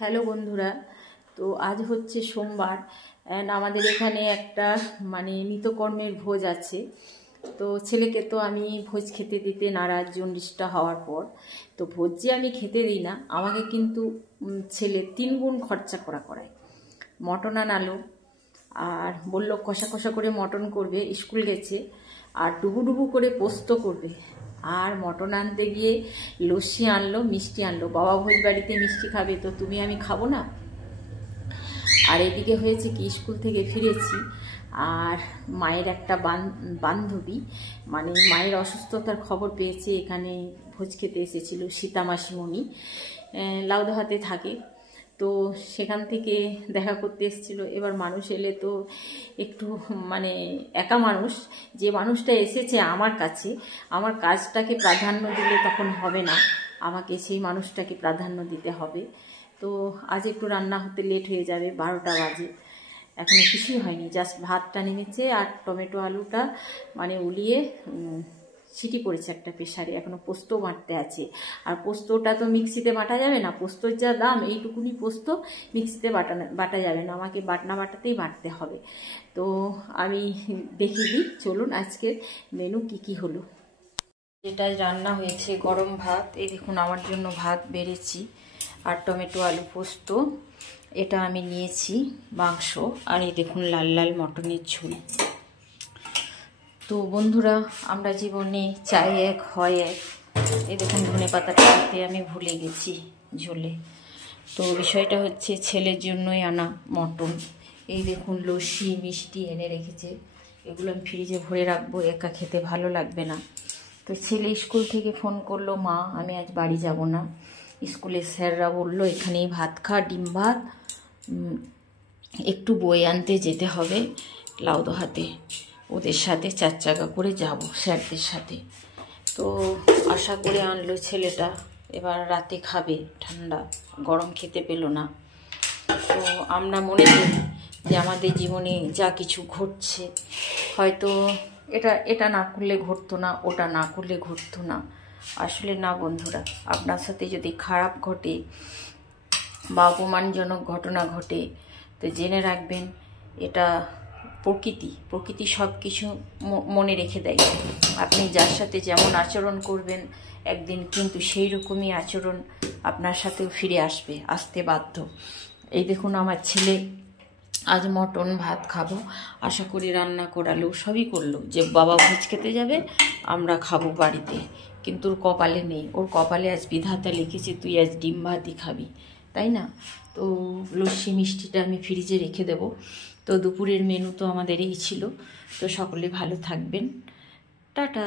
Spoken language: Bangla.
হ্যালো বন্ধুরা, তো আজ হচ্ছে সোমবার অ্যান্ড আমাদের এখানে একটা নিত্যকর্মের ভোজ আছে। তো ছেলেকে তো আমি ভোজ খেতে দিতে নারাজ, জন্ডিসটা হওয়ার পর। তো ভোজ যে আমি খেতে দিই না, আমাকে কিন্তু ছেলে 3 গুণ খরচা করায়। মটন আনালো আর বললো কষা কষা করে মটন করবে, স্কুল গেছে। আর ডুবু করে পোস্ত করবে। আর মটন আনতে গিয়ে লস্যি আনলো, মিষ্টি আনলো। বাবা ভোজ বাড়িতে মিষ্টি খাবে, তো তুমি আমি খাবো না। আর এদিকে হয়েছে কি, স্কুল থেকে ফিরেছি আর মায়ের একটা বান্ধবী মায়ের অসুস্থতার খবর পেয়েছে, এখানে ভোজ খেতে এসেছিল। সীতা মাসিমণি লাউদহাতে থাকে, তো সেখান থেকে দেখা করতে এসেছিলো। এবার মানুষ এলে তো একটু একা মানুষ, যে মানুষটা এসেছে আমার কাছে, আমার কাজটাকে প্রাধান্য দিলে তখন হবে না, আমাকে সেই মানুষটাকে প্রাধান্য দিতে হবে। তো আজ একটু রান্না হতে লেট হয়ে যাবে, 12টা বাজে, এখনও কিছুই হয়নি। জাস্ট ভাতটা নেমেছে আর টমেটো আলুটা উলিয়ে সিটি পড়েছে একটা প্রেশারে, এখনও পোস্ত বাটতে আছে। আর পোস্তটা তো মিক্সিতে বাটা যাবে না, পোস্তর যা দাম, এইটুকুনি পোস্ত মিক্সিতে বাটা যাবে না, আমাকে বাটাতেই বাটতে হবে। তো আমি দেখিয়ে দিই, চলুন আজকের মেনু কি হলো। যেটা রান্না হয়েছে গরম ভাত, এই দেখুন আমার জন্য ভাত বেড়েছি, আর টমেটো আলু পোস্ত, এটা আমি নিয়েছি মাংস, আর এই দেখুন লাল লাল মটনের ঝোল। তো বন্ধুরা, আমরা জীবনে চাই এক হয় এক। এই দেখুন ধনে পাতাটা দিতে আমি ভুলে গেছি ঝোলে। তো বিষয়টা হচ্ছে ছেলের জন্যই আনা মটন। এই দেখুন লস্যি মিষ্টি এনে রেখেছে, এগুলো আমি ফ্রিজে ভরে রাখবো, একা খেতে ভালো লাগবে না। তো ছেলে স্কুল থেকে ফোন করলো, মা আমি আজ বাড়ি যাব না, স্কুলের স্যাররা বললো এখানেই ভাত খা, ডিম ভাত, একটু বই আনতে যেতে হবে লাউদহাতে, ওদের সাথে 4 চাকা করে যাব স্যারদের সাথে। তো আশা করে আনলো ছেলেটা, এবার রাতে খাবে, ঠান্ডা গরম খেতে পেল না। তো আমরা মনে করি যে আমাদের জীবনে যা কিছু ঘটছে, হয়তো এটা না করলে ঘটতো না, ওটা না করলে ঘটতো না। আসলে না বন্ধুরা, আপনার সাথে যদি খারাপ ঘটে বা অপমানজনক ঘটনা ঘটে, তো জেনে রাখবেন এটা প্রকৃতি সব কিছু মনে রেখে দেয়। আপনি যার সাথে যেমন আচরণ করবেন, একদিন কিন্তু সেই রকমই আচরণ আপনার সাথেও ফিরে আসতে বাধ্য। এই দেখুন আমার ছেলে আজ মটন ভাত খাবো, আশা করি রান্না করালো, সবই করলো, যে বাবা ভোজ খেতে যাবে, আমরা খাবো বাড়িতে, কিন্তু ওর কপালে নেই। ওর কপালে আজ বিধাতা লিখেছে তুই আজ ডিম ভাতই খাবি, তাই না? তো লস্যি মিষ্টিটা আমি ফ্রিজে রেখে দেব। তো দুপুরের মেনু তো আমাদের এই ছিল। তো সকলে ভালো থাকবেন, টাটা।